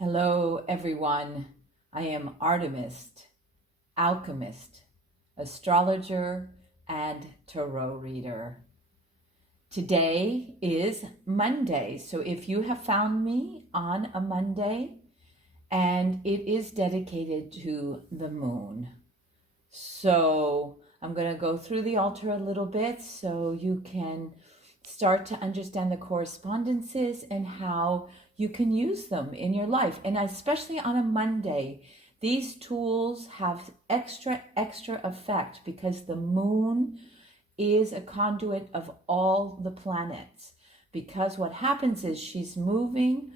Hello, everyone. I am Artemis, Alchemist, Astrologer, and Tarot Reader. Today is Monday, so if you have found me on a Monday, and it is dedicated to the moon. So I'm going to go through the altar a little bit so you can start to understand the correspondences and how you can use them in your life. And especially on a Monday, these tools have extra effect because the moon is a conduit of all the planets. Because what happens is she's moving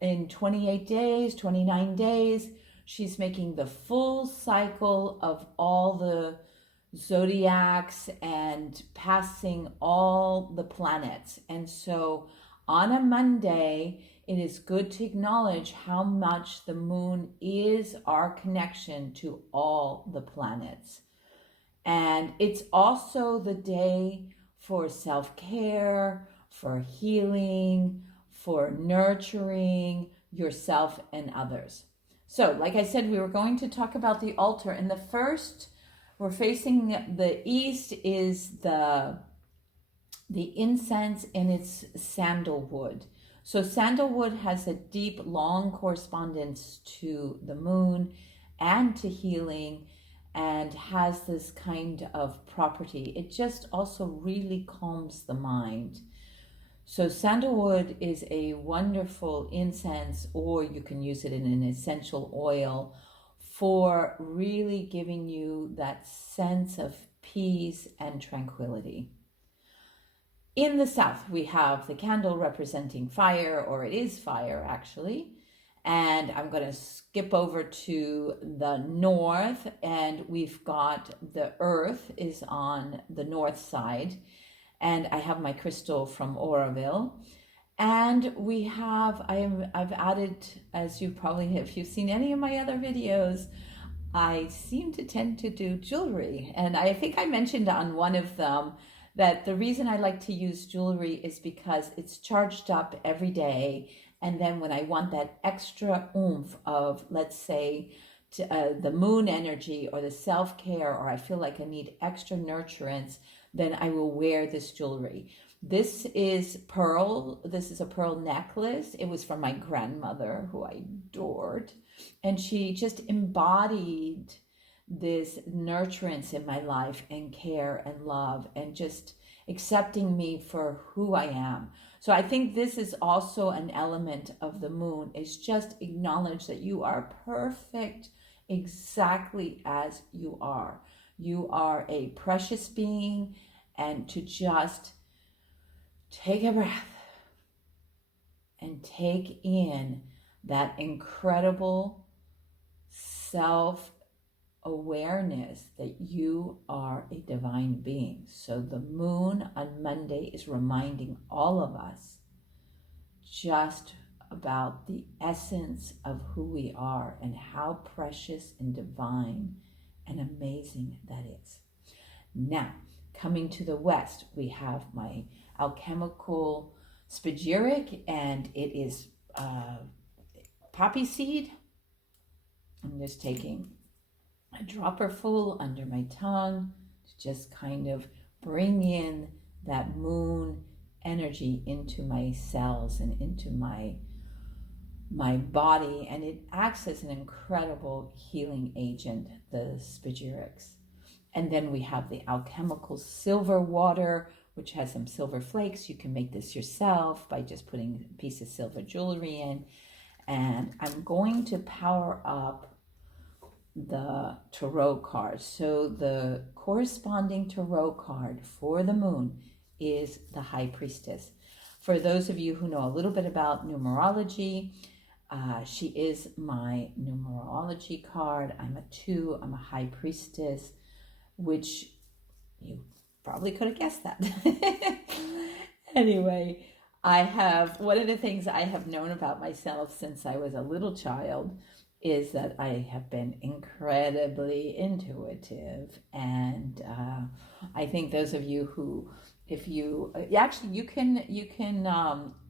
in 28 days, 29 days, she's making the full cycle of all the zodiacs and passing all the planets. And so on a Monday, it is good to acknowledge how much the moon is our connection to all the planets. And it's also the day for self-care, for healing, for nurturing yourself and others. So, like I said, we were going to talk about the altar. And the first, we're facing the east, is the incense, and it's sandalwood. So sandalwood has a deep, long correspondence to the moon and to healing, and has this kind of property. It just also really calms the mind. So sandalwood is a wonderful incense, or you can use it in an essential oil for really giving you that sense of peace and tranquility. In the south, we have the candle representing fire, or it is fire actually. And I'm going to skip over to the north, and we've got the earth is on the north side. And I have my crystal from Oroville. And we have, I've added, as you probably have, if you've seen any of my other videos, I seem to tend to do jewelry. And I think I mentioned on one of them that the reason I like to use jewelry is because it's charged up every day. And then when I want that extra oomph of, let's say, the moon energy or the self-care, or I feel like I need extra nurturance, then I will wear this jewelry. This is pearl. This is a pearl necklace. It was from my grandmother, who I adored. And she just embodied this nurturance in my life, and care and love, and just accepting me for who I am. So I think this is also an element of the moon, is just acknowledge that you are perfect exactly as you are. You are a precious being, and to just take a breath and take in that incredible self-awareness that you are a divine being. So the moon on Monday is reminding all of us just about the essence of who we are and how precious and divine and amazing that is. Now, coming to the west, we have my alchemical spagyric, and it is poppy seed. I'm just taking a dropper full under my tongue to just kind of bring in that moon energy into my cells and into my body, and it acts as an incredible healing agent, the spagyrics. And then we have the alchemical silver water, which has some silver flakes. You can make this yourself by just putting a piece of silver jewelry in. And I'm going to power up the tarot cards. So the corresponding tarot card for the moon is the High Priestess. For those of you who know a little bit about numerology, she is my numerology card. I'm a 2, I'm a High Priestess, which you probably could have guessed that. Anyway, one of the things I have known about myself since I was a little child is that I have been incredibly intuitive. And I think those of you who, if you, actually, you can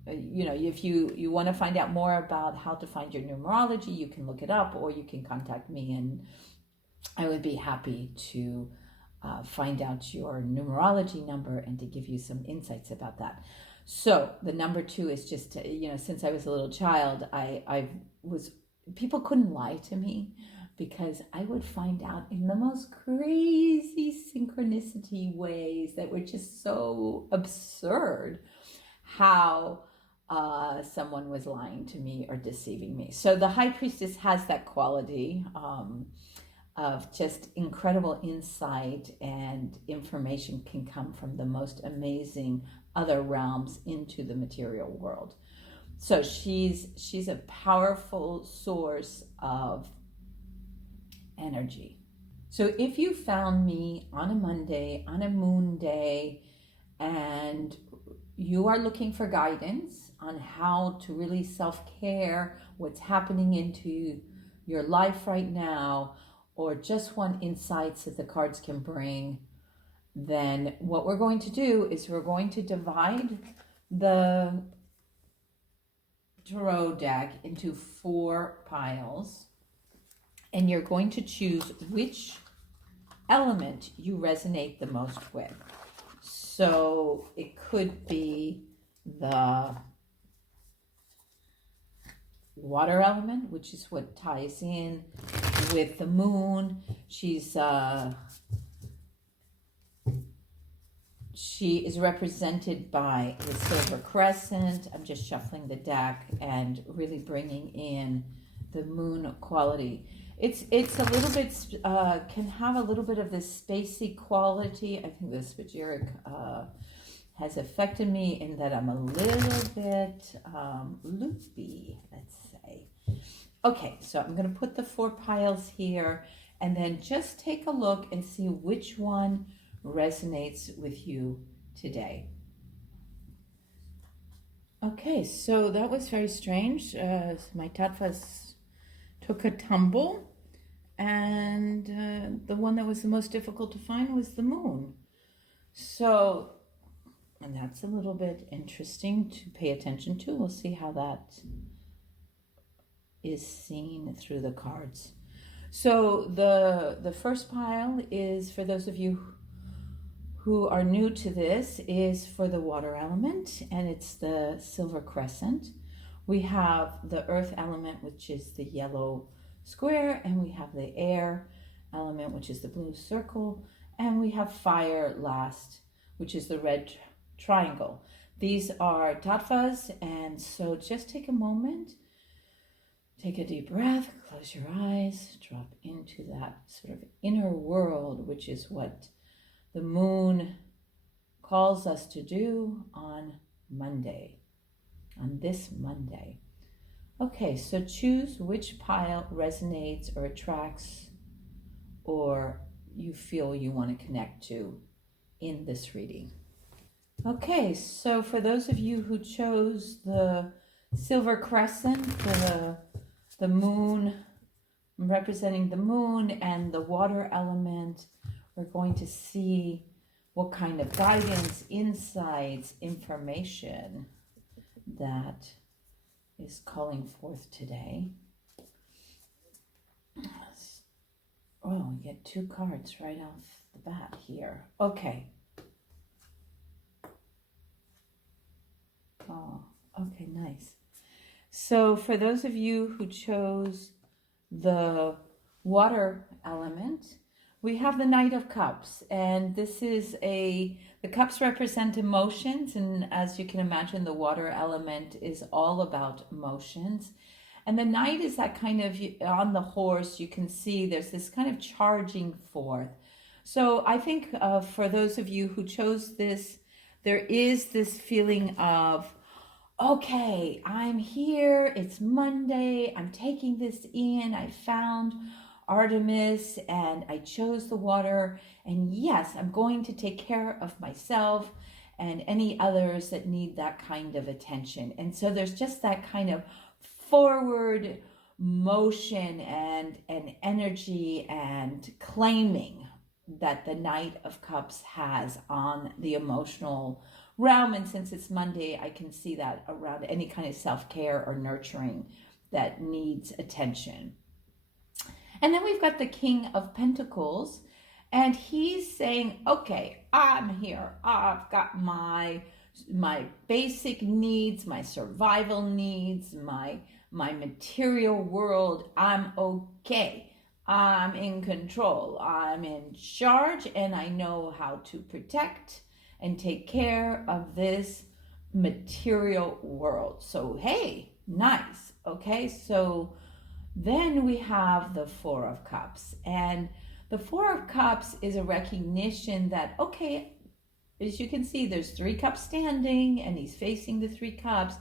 if you want to find out more about how to find your numerology, you can look it up, or you can contact me, and I would be happy to find out your numerology number and to give you some insights about that. So the number 2 is just, since I was a little child, people couldn't lie to me, because I would find out in the most crazy synchronicity ways that were just so absurd how someone was lying to me or deceiving me. So the High Priestess has that quality of just incredible insight, and information can come from the most amazing other realms into the material world. So she's a powerful source of energy. So if you found me on a Monday, on a moon day, and you are looking for guidance on how to really self-care, what's happening into your life right now, or just want insights that the cards can bring, then what we're going to do is we're going to divide the tarot deck into 4 piles, and you're going to choose which element you resonate the most with. So it could be the water element, which is what ties in with the moon. She is represented by the silver crescent. I'm just shuffling the deck and really bringing in the moon quality. It's a little bit, can have a little bit of this spacey quality. I think the spagyric has affected me in that I'm a little bit loopy, let's say. Okay, so I'm going to put the 4 piles here, and then just take a look and see which one resonates with you today. Okay, so that was very strange. My tattvas took a tumble, and the one that was the most difficult to find was the moon. So, and that's a little bit interesting to pay attention to. We'll see how that is seen through the cards. So the first pile is, for those of you who are new to this, is for the water element, and it's the silver crescent. We have the earth element, which is the yellow square, and we have the air element, which is the blue circle, and we have fire last, which is the red triangle. These are tattvas, and so just take a moment, take a deep breath, close your eyes, drop into that sort of inner world, which is what the moon calls us to do on Monday, on this Monday. Okay, so choose which pile resonates or attracts, or you feel you want to connect to in this reading. Okay, so for those of you who chose the silver crescent, the moon, representing the moon, and the water element, we're going to see what kind of guidance, insights, information that is calling forth today. Oh, we get 2 cards right off the bat here. Okay. Oh, okay, nice. So for those of you who chose the water element, we have the Knight of Cups, and this is the cups represent emotions, and as you can imagine, the water element is all about emotions. And the Knight is that kind of, on the horse, you can see there's this kind of charging forth. So I think for those of you who chose this, there is this feeling of, okay, I'm here, it's Monday, I'm taking this in, I found Artemis and I chose the water, and yes, I'm going to take care of myself and any others that need that kind of attention. And so there's just that kind of forward motion and energy and claiming that the Knight of Cups has on the emotional realm. And since it's Monday, I can see that around any kind of self-care or nurturing that needs attention. And then we've got the King of Pentacles, and he's saying, okay, I'm here. I've got my basic needs, my survival needs, my material world. I'm okay. I'm in control. I'm in charge, and I know how to protect and take care of this material world. So, hey, nice. Okay, so then we have the Four of Cups, and the Four of Cups is a recognition that, okay, as you can see, there's 3 cups standing, and he's facing the 3 cups.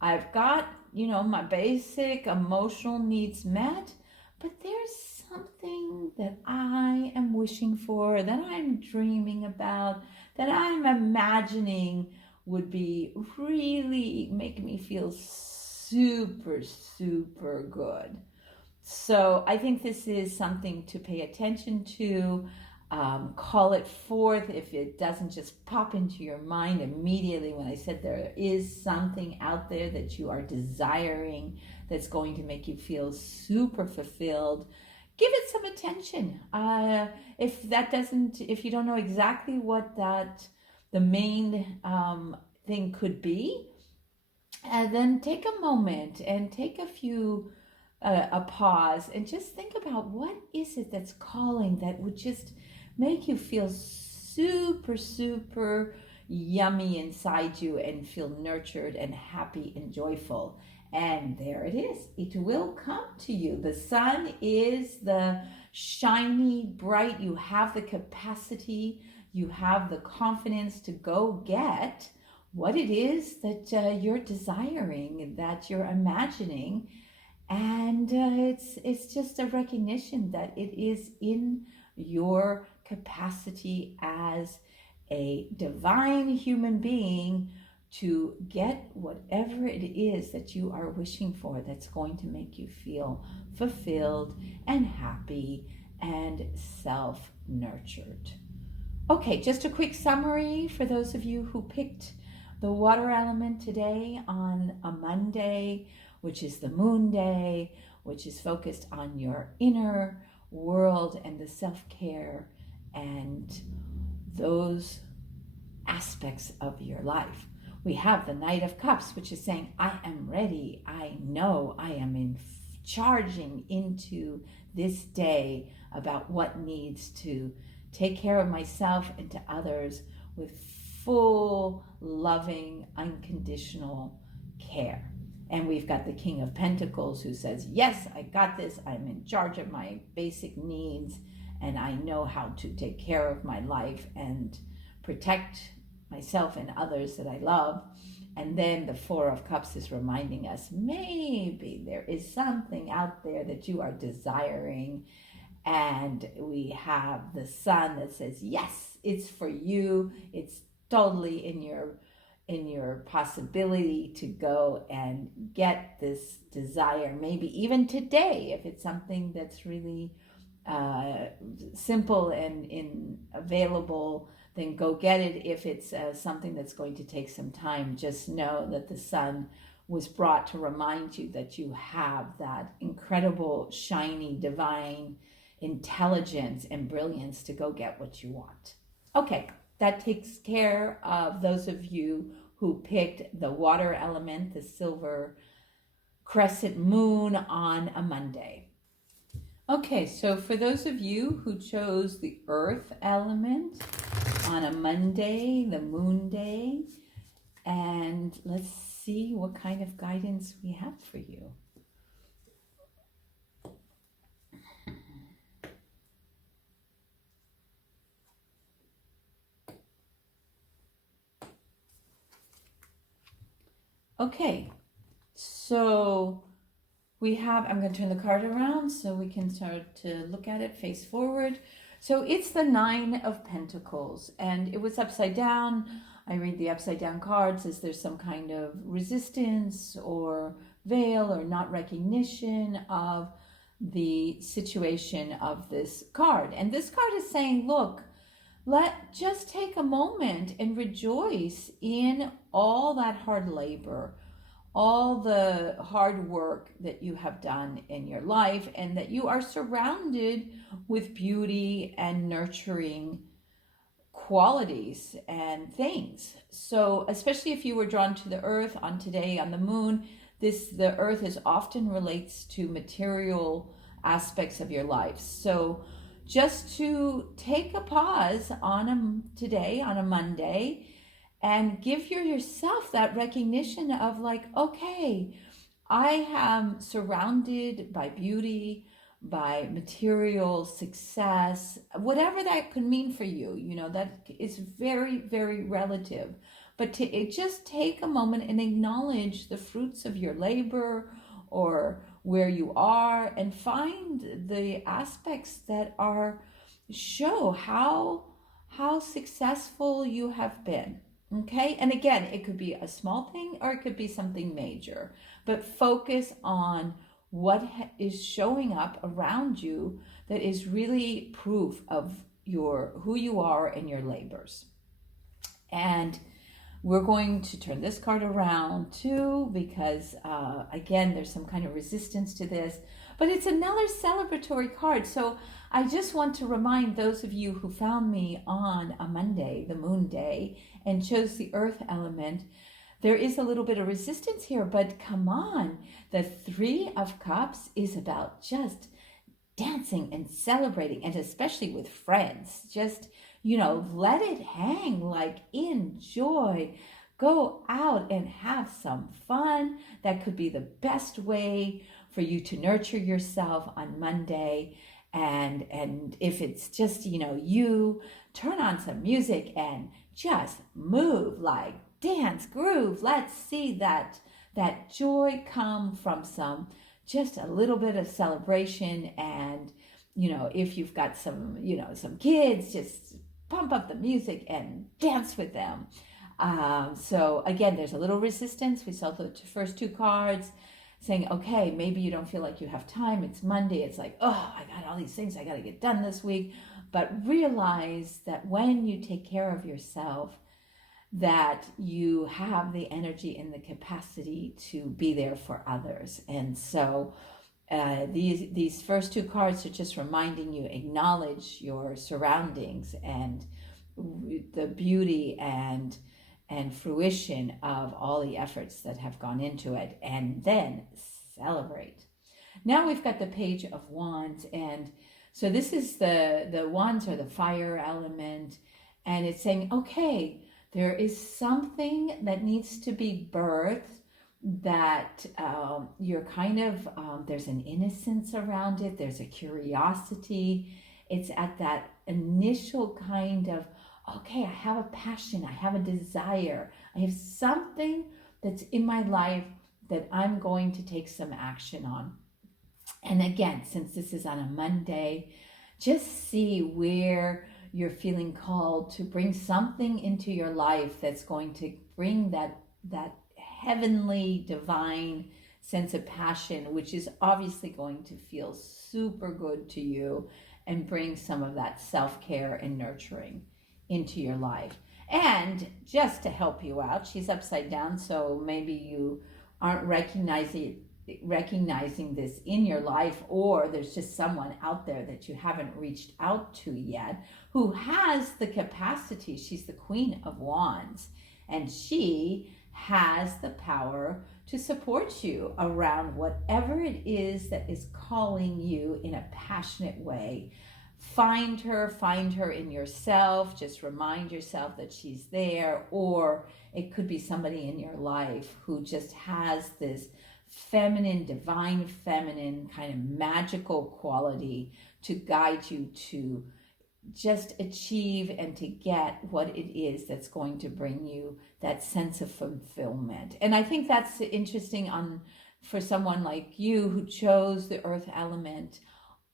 I've got, my basic emotional needs met, but there's something that I am wishing for, that I'm dreaming about, that I'm imagining would be really make me feel super, super good. So I think this is something to pay attention to. Call it forth if it doesn't just pop into your mind immediately when I said there is something out there that you are desiring that's going to make you feel super fulfilled. Give it some attention. If you don't know exactly what the main thing could be, then take a moment and take a pause and just think about what is it that's calling that would just make you feel super, super yummy inside you and feel nurtured and happy and joyful. And there it is. It will come to you. The sun is the shiny, bright. You have the capacity, you have the confidence to go get what it is that you're desiring, that you're imagining. And it's just a recognition that it is in your capacity as a divine human being to get whatever it is that you are wishing for that's going to make you feel fulfilled and happy and self-nurtured. Okay, just a quick summary for those of you who picked the water element today on a Monday, which is the moon day, which is focused on your inner world and the self-care and those aspects of your life. We have the Knight of Cups, which is saying, I am ready. I know I am charging into this day about what needs to take care of myself and to others with full, loving, unconditional care. And we've got the King of Pentacles who says, yes, I got this. I'm in charge of my basic needs, and I know how to take care of my life and protect myself and others that I love. And then the Four of Cups is reminding us, maybe there is something out there that you are desiring. And we have the Sun that says, yes, it's for you. It's totally in your possibility to go and get this desire, maybe even today, if it's something that's really simple and available, then go get it. If it's something that's going to take some time, just know that the Sun was brought to remind you that you have that incredible, shiny, divine intelligence and brilliance to go get what you want. Okay, that takes care of those of you who picked the water element, the silver crescent moon on a Monday. Okay, so for those of you who chose the earth element on a Monday, the moon day, and let's see what kind of guidance we have for you. Okay, so we have, I'm going to turn the card around so we can start to look at it face forward. So it's the Nine of Pentacles, and it was upside down. I read the upside down cards as there's some kind of resistance or veil or not recognition of the situation of this card. And this card is saying, look, just take a moment and rejoice in all that hard labor, all the hard work that you have done in your life, and that you are surrounded with beauty and nurturing qualities and things. So especially if you were drawn to the earth on today, on the moon, the earth is often relates to material aspects of your life. So just to take a pause today on a Monday and give yourself that recognition of like, okay, I am surrounded by beauty, by material success, whatever that could mean for you. That is very, very relative. But to just take a moment and acknowledge the fruits of your labor or where you are, and find the aspects that show how successful you have been. Okay, and again, it could be a small thing or it could be something major, but focus on what is showing up around you that is really proof of who you are and your labors. And we're going to turn this card around too, because again, there's some kind of resistance to this, but it's another celebratory card. So I just want to remind those of you who found me on a Monday, the moon day, and chose the earth element, there is a little bit of resistance here, but come on. The Three of Cups is about just dancing and celebrating, and especially with friends. Just, let it hang, like enjoy. Go out and have some fun. That could be the best way for you to nurture yourself on Monday. And if it's just, you turn on some music and just move, like dance, groove. Let's see that joy come from just a little bit of celebration. And, if you've got some kids, just pump up the music and dance with them. So again, there's a little resistance. We saw the first two cards saying, okay, maybe you don't feel like you have time. It's Monday. It's like, oh, I got all these things I got to get done this week. But realize that when you take care of yourself, that you have the energy and the capacity to be there for others. And so these first two cards are just reminding you, acknowledge your surroundings and the beauty and fruition of all the efforts that have gone into it, and then celebrate. Now we've got the Page of Wands, and so this is the wands are the fire element, and it's saying, okay, there is something that needs to be birthed, that you're kind of, there's an innocence around it, there's a curiosity. It's at that initial kind of, okay, I have a passion, I have a desire, I have something that's in my life that I'm going to take some action on. And again, since this is on a Monday, just see where you're feeling called to bring something into your life that's going to bring that heavenly, divine sense of passion, which is obviously going to feel super good to you and bring some of that self-care and nurturing into your life. And just to help you out, she's upside down, so maybe you aren't recognizing this in your life, or there's just someone out there that you haven't reached out to yet who has the capacity. She's the Queen of Wands, and she has the power to support you around whatever it is that is calling you in a passionate way. Find her in yourself. Just remind yourself that she's there. Or it could be somebody in your life who just has this feminine, divine feminine kind of magical quality to guide you to just achieve and to get what it is that's going to bring you that sense of fulfillment. And I think that's interesting for someone like you who chose the earth element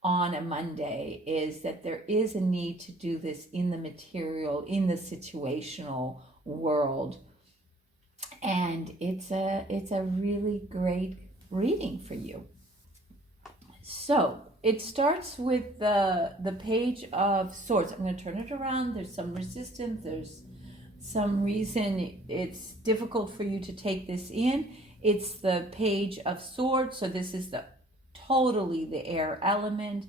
on a Monday, is that there is a need to do this in the material, in the situational world. And it's a really great reading for you. So it starts with the Page of Swords. I'm going to turn it around. There's some resistance. There's some reason it's difficult for you to take this in. It's the Page of Swords. So this is totally the air element.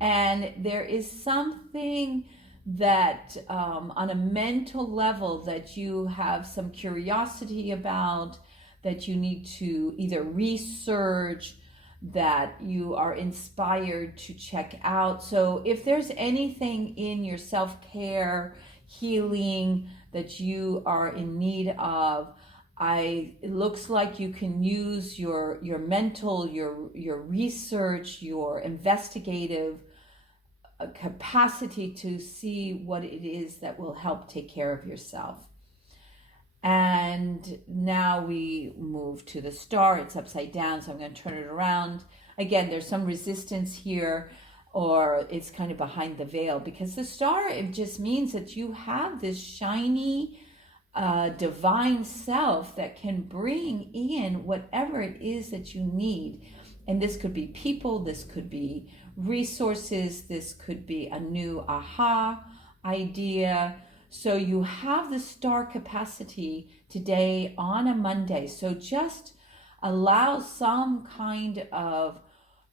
And there is something that on a mental level that you have some curiosity about, that you need to either research, that you are inspired to check out. So if there's anything in your self-care, healing that you are in need of, it looks like you can use your mental, your research, your investigative capacity to see what it is that will help take care of yourself. And now we move to the star. It's upside down, so I'm going to turn it around. Again, there's some resistance here, or it's kind of behind the veil, because the star, it just means that you have this shiny divine self that can bring in whatever it is that you need. And this could be people, this could be resources, this could be a new aha idea. So you have the star capacity today on a Monday. So just allow some kind of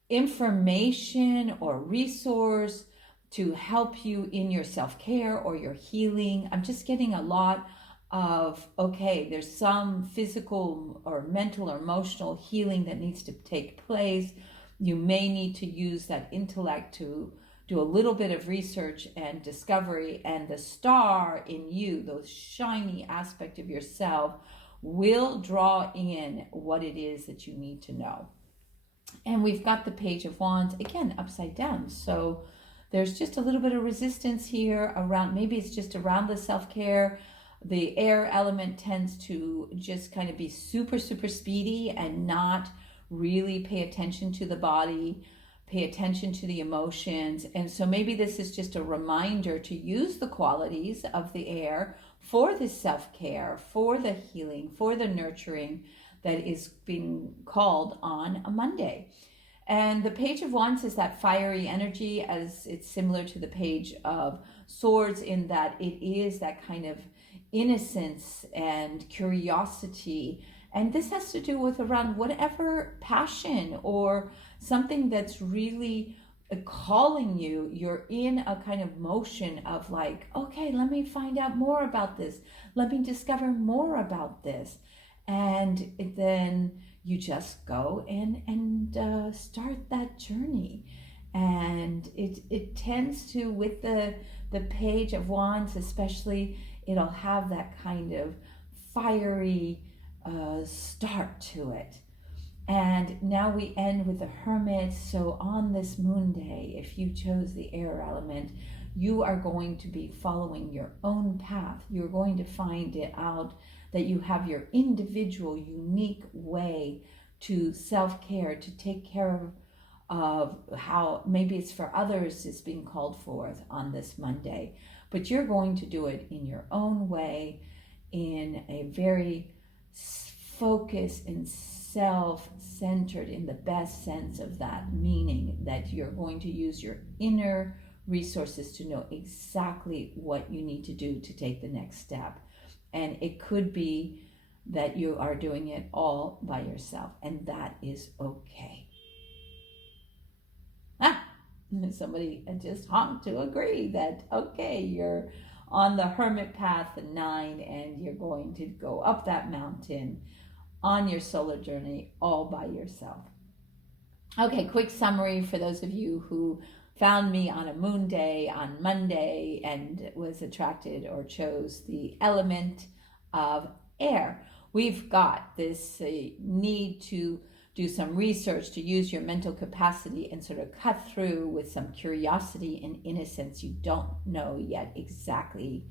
information or resource to help you in your self-care or your healing. I'm just getting a lot of, okay, there's some physical or mental or emotional healing that needs to take place. You may need to use that intellect to do a little bit of research and discovery, and the star in you, those shiny aspect of yourself, will draw in what it is that you need to know. And we've got the Page of Wands, again, upside down. So there's just a little bit of resistance here around, maybe it's just around the self-care. The air element tends to just kind of be super, super speedy and not really pay attention to the body, pay attention to the emotions. And so maybe this is just a reminder to use the qualities of the air for the self-care, for the healing, for the nurturing that is being called on a Monday. And the Page of Wands is that fiery energy, as it's similar to the Page of Swords in that it is that kind of innocence and curiosity. And this has to do with around whatever passion or something that's really calling you. You're in a kind of motion of like, okay, let me find out more about this. Let me discover more about this. And then you just go and start that journey. And it tends to, with the Page of Wands especially, it'll have that kind of fiery start to it. And now we end with the Hermit. So on this moon day, if you chose the air element, you are going to be following your own path. You're going to find it out that you have your individual, unique way to self-care, to take care of how maybe it's for others is being called forth on this Monday. But you're going to do it in your own way, in a very focused and self-centered, in the best sense of that, meaning that you're going to use your inner resources to know exactly what you need to do to take the next step. And it could be that you are doing it all by yourself, and that is okay. Somebody just honked to agree that, okay, you're on the hermit path, the 9, and you're going to go up that mountain on your solar journey all by yourself. Okay, quick summary for those of you who found me on a moon day on Monday and was attracted or chose the element of air. We've got this need to do some research, to use your mental capacity and sort of cut through with some curiosity and innocence. You don't know yet exactly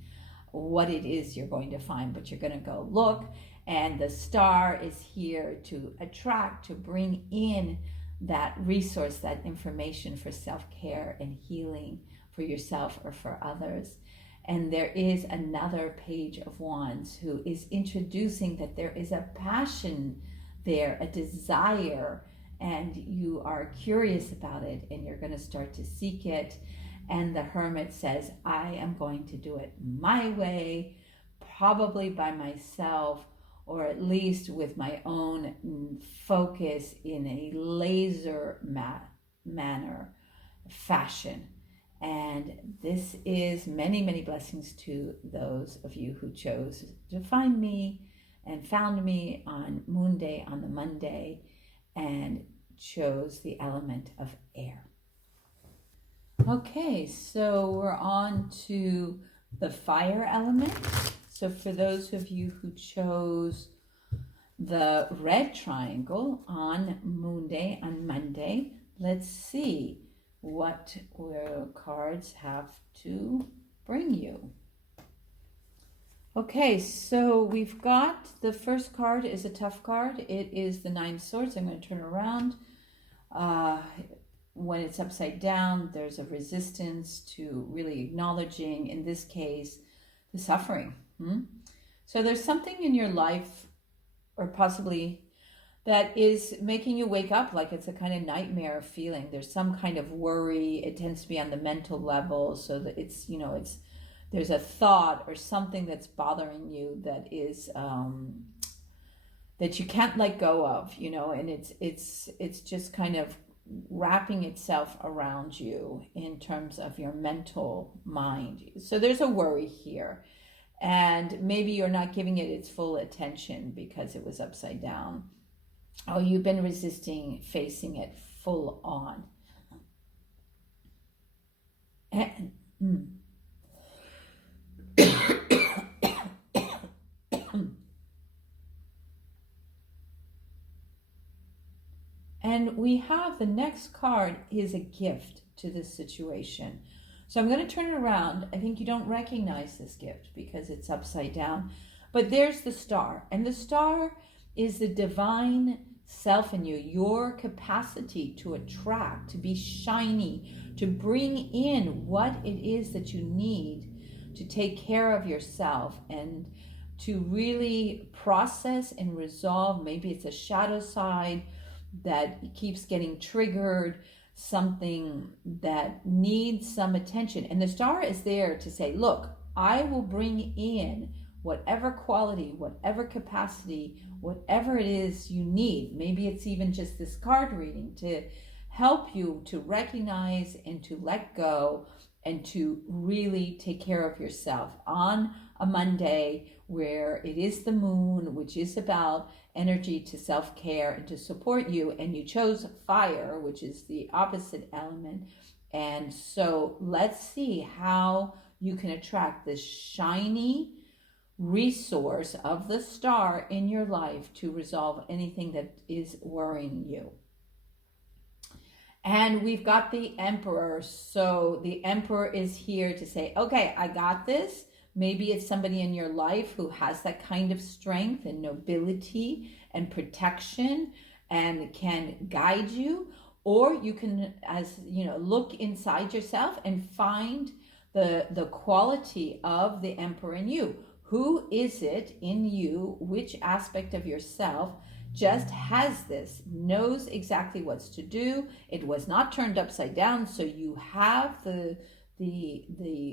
what it is you're going to find, but you're going to go look. And the star is here to attract, to bring in that resource, that information for self-care and healing for yourself or for others. And there is another Page of Wands who is introducing that there is a passion there, a desire, and you are curious about it, and you're going to start to seek it. And the hermit says, I am going to do it my way, probably by myself, or at least with my own focus in a laser manner, fashion. And this is many, many blessings to those of you who chose to find me and found me on Moon Day, on the Monday, and chose the element of air. Okay, so we're on to the fire element. So for those of you who chose the red triangle on Moon Day, on Monday, let's see what cards have to bring you. Okay, so we've got the first card is a tough card. It is the Nine of Swords. I'm going to turn around. When it's upside down, there's a resistance to really acknowledging, in this case, the suffering. So there's something in your life, or possibly that is making you wake up like it's a kind of nightmare feeling. There's some kind of worry. It tends to be on the mental level, so that it's, there's a thought or something that's bothering you that is that you can't let go of, and it's just kind of wrapping itself around you in terms of your mental mind. So there's a worry here, and maybe you're not giving it its full attention because it was upside down. Oh, you've been resisting facing it full on. And we have the next card is a gift to this situation. So I'm going to turn it around. I think you don't recognize this gift because it's upside down. But there's the star. And the star is the divine self in you, your capacity to attract, to be shiny, to bring in what it is that you need to take care of yourself and to really process and resolve. Maybe it's a shadow side that keeps getting triggered, something that needs some attention. And the star is there to say, look, I will bring in whatever quality, whatever capacity, whatever it is you need. Maybe it's even just this card reading to help you to recognize and to let go and to really take care of yourself on a Monday where it is the moon, which is about energy to self-care and to support you. And you chose fire, which is the opposite element. And so let's see how you can attract this shiny resource of the star in your life to resolve anything that is worrying you. And we've got the Emperor. So the Emperor is here to say, okay, I got this. Maybe it's somebody in your life who has that kind of strength and nobility and protection and can guide you. Or you can, look inside yourself and find the quality of the Emperor in you. Who is it in you? Which aspect of yourself just has this, knows exactly what's to do? It was not turned upside down, so you have the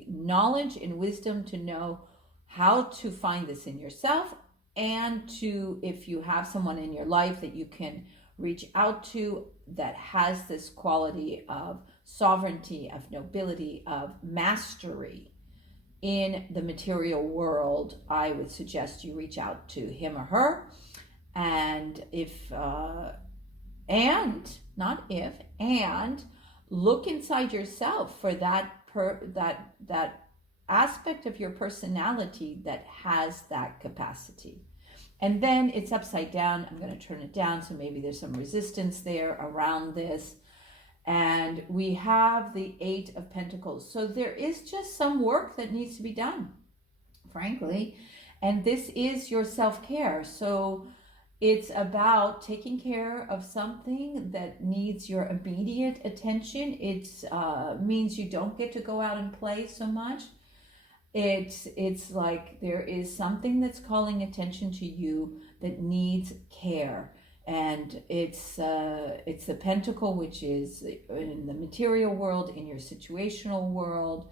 knowledge and wisdom to know how to find this in yourself, and to, if you have someone in your life that you can reach out to that has this quality of sovereignty, of nobility, of mastery in the material world, I would suggest you reach out to him or her. And and look inside yourself for that aspect of your personality that has that capacity. And then it's upside down. I'm going to turn it down, so maybe there's some resistance there around this. And we have the Eight of Pentacles. So there is just some work that needs to be done, frankly. And this is your self-care. So it's about taking care of something that needs your immediate attention. It means you don't get to go out and play so much. It's like there is something that's calling attention to you that needs care. And it's the pentacle, which is in the material world, in your situational world.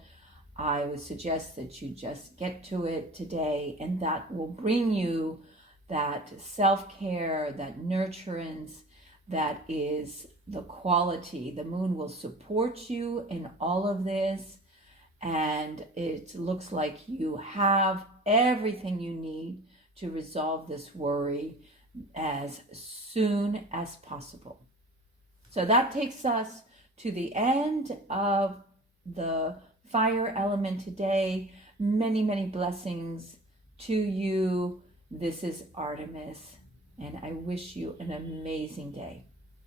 I would suggest that you just get to it today, and that will bring you that self-care, that nurturance, that is the quality. The moon will support you in all of this, and it looks like you have everything you need to resolve this worry as soon as possible. So that takes us to the end of the fire element today. Many, many blessings to you. This is Artemis, and I wish you an amazing day.